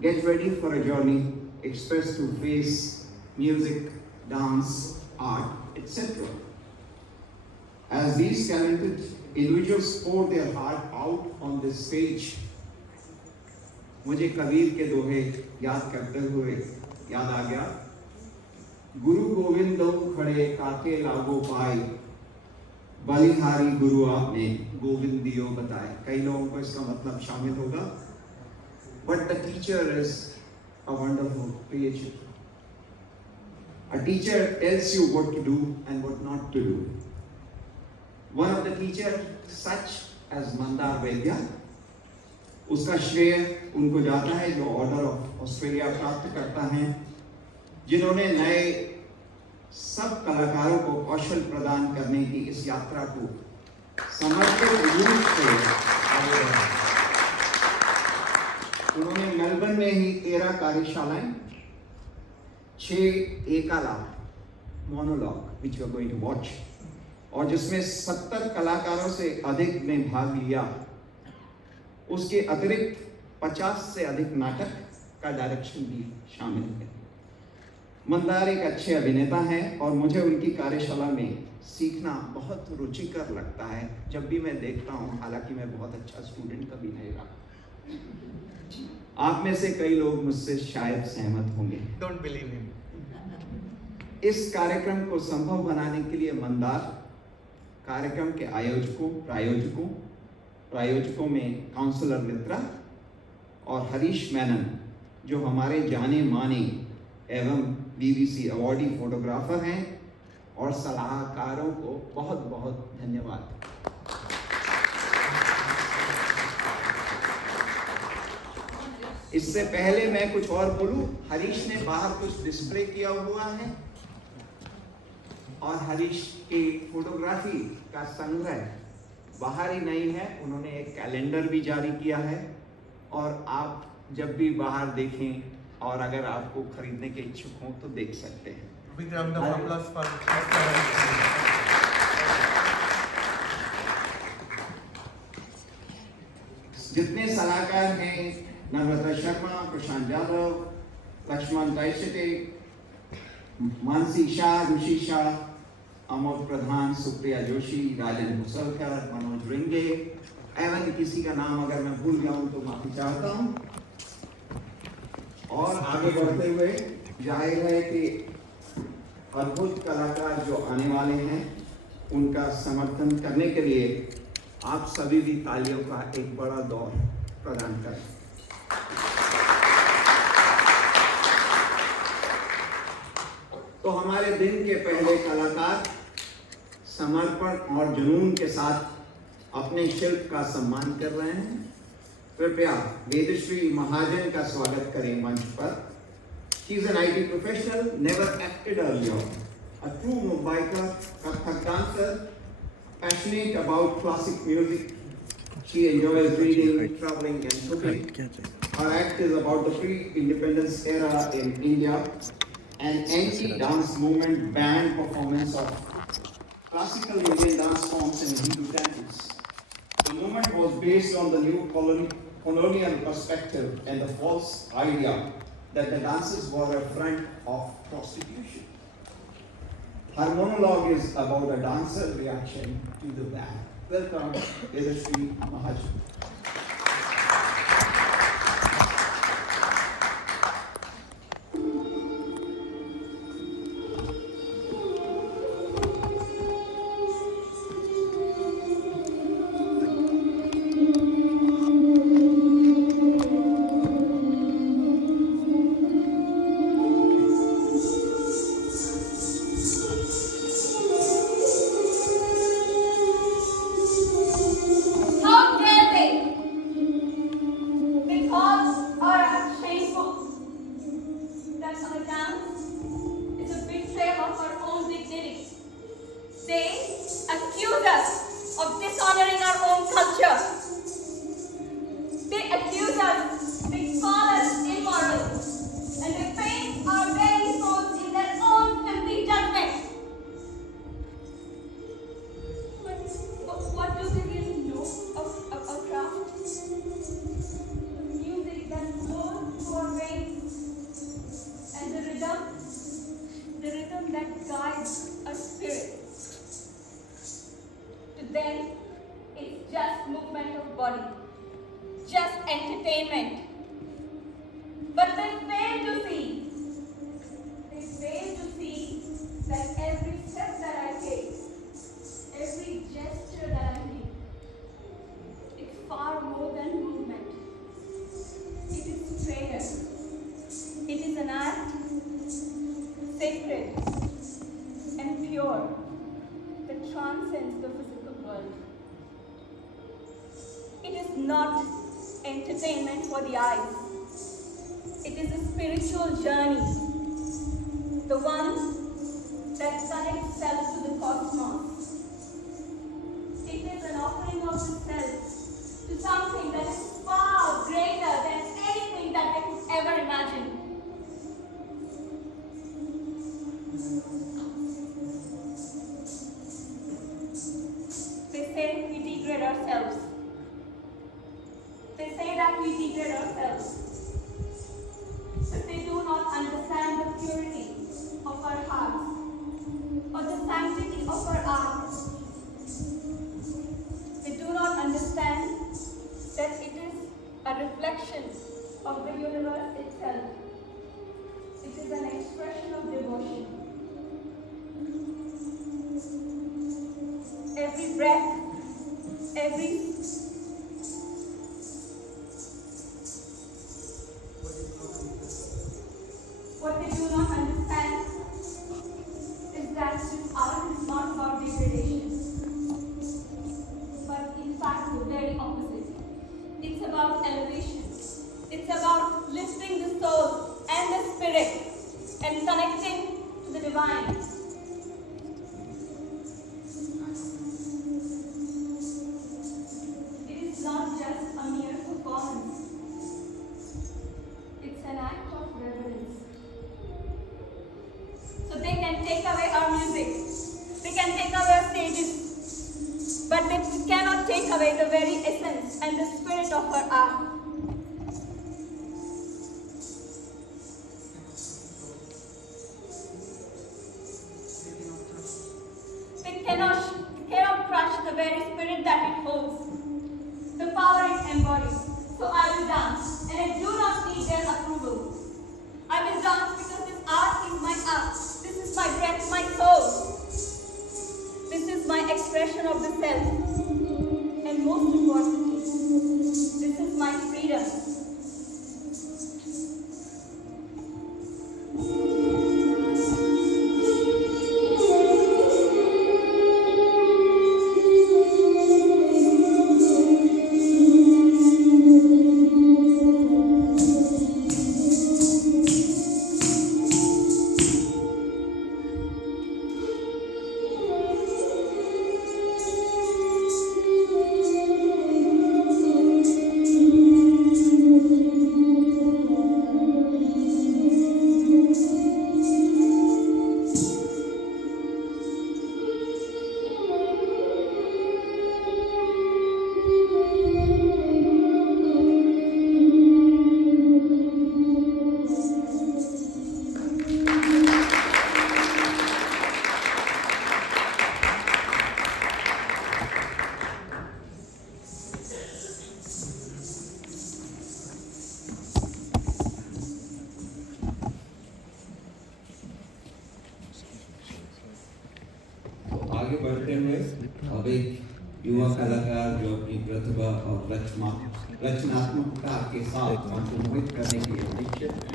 Get ready for a journey expressed through face, music, dance, art, etc. As these talented individuals pour their heart out on this stage, मुझे कबीर के दोहे याद करते हुए याद आ गया, गुरु गोविंदो खड़े काके लागो पाए, बलिहारी गुरु आपने गोविंद दियो बताए। कई लोगों को इसका मतलब शामिल होगा, but the teacher is a wonderful creature. A teacher tells you what to do and what not to do. One of the teachers, such as Mandar Vaidya, उसका श्रेय उनको जाता है जो ऑर्डर ऑफ ऑस्ट्रेलिया प्राप्त करता है, जिन्होंने नए सब कलाकारों को कौशल प्रदान करने की इस यात्रा को समर्पित रूप से आगे बढ़ाया। उन्होंने मेलबर्न में ही 13 कार्यशालाएं, 6 एकालाप monologue which you are going to watch, और जिसमें 70 कलाकारों से अधिक ने भाग लिया। उसके अतिरिक्त 50 से अधिक नाटक का डायरेक्शन भी शामिल है। मंदार एक अच्छे अभिनेता हैं और मुझे उनकी कार्यशाला में सीखना बहुत रुचिकर लगता है जब भी मैं देखता हूँ, हालांकि मैं बहुत अच्छा स्टूडेंट कभी नहीं रहा। आप में से कई लोग मुझसे शायद सहमत होंगे। Don't believe him. इस कार्यक्रम को संभव बनाने के लिए मंदार, कार्यक्रम के प्रायोजकों में काउंसलर मित्रा और हरीश मेनन, जो हमारे जाने माने एवं BBC अवार्डी फोटोग्राफर हैं, और सलाहकारों को बहुत बहुत धन्यवाद। इससे पहले मैं कुछ और बोलूं, हरीश ने बाहर कुछ डिस्प्ले किया हुआ है और हरीश की फोटोग्राफी का संग्रह बाहर ही नहीं है, उन्होंने एक कैलेंडर भी जारी किया है, और आप जब भी बाहर देखें और अगर आपको खरीदने के इच्छुक हों तो देख सकते हैं। जितने सलाहकार हैं, नम्रता शर्मा, प्रशांत यादव, लक्ष्मण दाइशेटे, मानसी शाह, ऋषि शाह, अमोद प्रधान, सुप्रिया जोशी, राजन मुसलकर, मनोज रिंगे, एवं किसी का नाम अगर मैं भूल जाऊं तो माफी चाहता हूं। और आगे बढ़ते हुए जाहिर है कि अद्भुत कलाकार जो आने वाले हैं, उनका समर्थन करने के लिए आप सभी भी तालियों का एक बड़ा दौर प्रदान करें। तो हमारे दिन के पहले कलाकार समर्पण और जुनून के साथ अपने शिल्प का सम्मान कर रहे हैं। कृपया वेदश्री महाजन का स्वागत करें मंच पर। She is an IT professional, never acted earlier, a true Mumbaiker, Kathak dancer, passionate about classic music. She enjoys reading, traveling, and cooking. Her act is about the pre-independence era in India, an anti-dance movement banned performance of classical Indian dance forms in Hindu temples. The movement was based on the new colonial perspective and the false idea that the dances were a front of prostitution. Her monologue is about a dancer's reaction to the ban. Welcome, Vedashri Mahajan. entertainment for the eyes. It is a spiritual journey, the one that connects self to the cosmos. It is an offering of the self to something that is far greater than anything that they could ever imagine. They say we degrade ourselves. They say that we degrade ourselves. But they do not understand the purity of our hearts or the sanctity of our art. They do not understand that it is a reflection of the universe itself. It is an expression of devotion. Every breath, what they do not understand is that this art is not about degradation, but in fact the very opposite. It's about elevation. It's about lifting the soul and the spirit and connecting to the divine. It is not just a mere performance. It's an act of reverence. So they can take away our music, they can take away our stages, but they cannot take away the very essence and the spirit of our art. They cannot crush the very spirit that it holds, the power it embodies. So I will dance, and I do not need their approval. I will dance because this art is my art. This is my breath, my soul. This is my expression of the self. And most importantly, this is my freedom. आगे बढ़ते हुए अब एक युवा कलाकार जो अपनी प्रतिभा और रचनात्मकता के साथ हमको मोहित करने की अपेक्षा